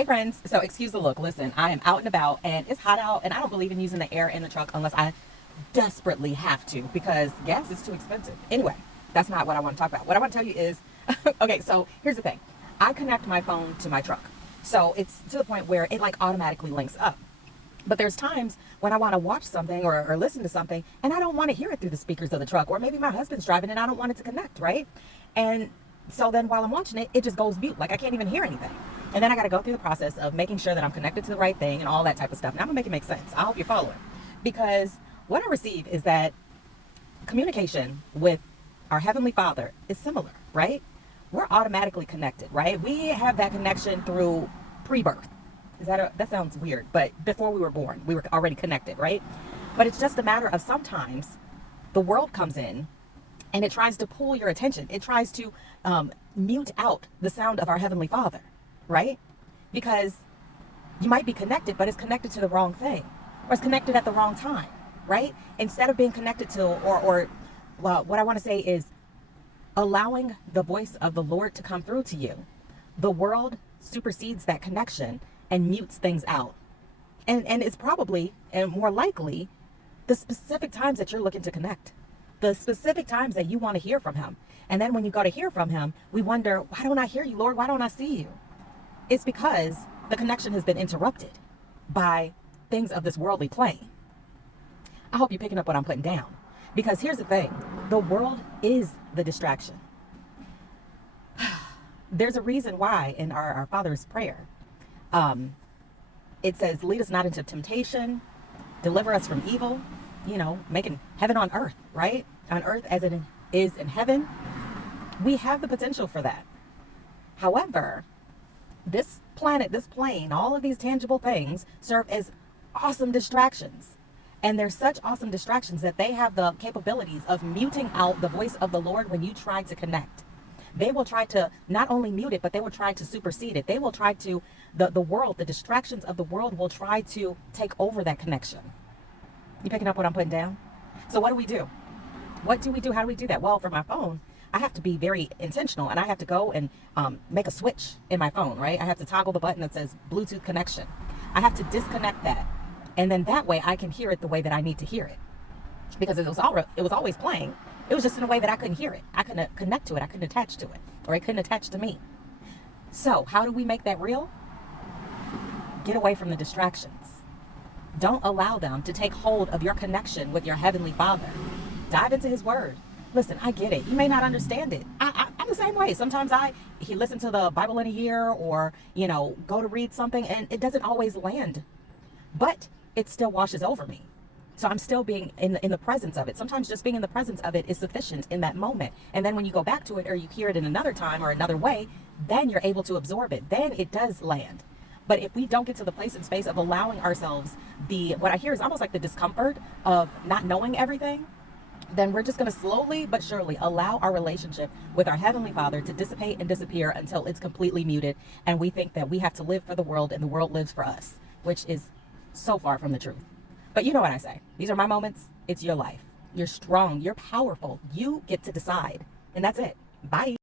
Hey friends, so excuse the look. Listen, I am out and about and it's hot out and I don't believe in using the air in the truck unless I desperately have to because gas is too expensive. Anyway, that's not what I want to talk about. What I want to tell you is, okay, so here's the thing. I connect my phone to my truck. So it's to the point where it like automatically links up. But there's times when I want to watch something or listen to something and I don't want to hear it through the speakers of the truck, or maybe my husband's driving and I don't want it to connect, right? And so then while I'm watching it, it just goes mute. Like I can't even hear anything. And then I got to go through the process of making sure that I'm connected to the right thing and all that type of stuff. Now I'm gonna make it make sense. I hope you're following. Because what I receive is that communication with our Heavenly Father is similar, right? We're automatically connected, right? We have that connection through pre-birth. That sounds weird, but before we were born, we were already connected, right? But it's just a matter of sometimes the world comes in and it tries to pull your attention. It tries to mute out the sound of our Heavenly Father, right? Because you might be connected, but it's connected to the wrong thing, or it's connected at the wrong time, right? Instead of being connected to, well, what I want to say is allowing the voice of the Lord to come through to you, the world supersedes that connection and mutes things out. And it's probably, and more likely, the specific times that you're looking to connect, the specific times that you want to hear from him. And then when you go to hear from him, we wonder, why don't I hear you, Lord? Why don't I see you? It's because the connection has been interrupted by things of this worldly plane. I hope you're picking up what I'm putting down. Because here's the thing, the world is the distraction. There's a reason why in our Father's prayer, it says, lead us not into temptation, deliver us from evil, making heaven on earth, right? On earth as it is in heaven. We have the potential for that. However, this planet, this plane, all of these tangible things serve as awesome distractions. And they're such awesome distractions that they have the capabilities of muting out the voice of the Lord when you try to connect. They will try to not only mute it, but they will try to supersede it. They will try to, the world, the distractions of the world will try to take over that connection. You picking up what I'm putting down? So what do we do? What do we do? How do we do that? Well, for my phone, I have to be very intentional and I have to go and make a switch in my phone, right? I have to toggle the button that says Bluetooth connection. I have to disconnect that. And then that way I can hear it the way that I need to hear it. Because it was always playing. It was just in a way that I couldn't hear it. I couldn't connect to it. I couldn't attach to it. Or it couldn't attach to me. So how do we make that real? Get away from the distractions. Don't allow them to take hold of your connection with your Heavenly Father. Dive into His Word. Listen, I get it. You may not understand it. I'm the same way. Sometimes he listen to the Bible in a year or, go to read something and it doesn't always land. But it still washes over me. So I'm still being in the presence of it. Sometimes just being in the presence of it is sufficient in that moment. And then when you go back to it or you hear it in another time or another way, then you're able to absorb it. Then it does land. But if we don't get to the place and space of allowing ourselves what I hear is almost like the discomfort of not knowing everything, then we're just going to slowly but surely allow our relationship with our Heavenly Father to dissipate and disappear until it's completely muted. And we think that we have to live for the world and the world lives for us, which is so far from the truth. But you know what I say. These are my moments. It's your life. You're strong. You're powerful. You get to decide. And that's it. Bye.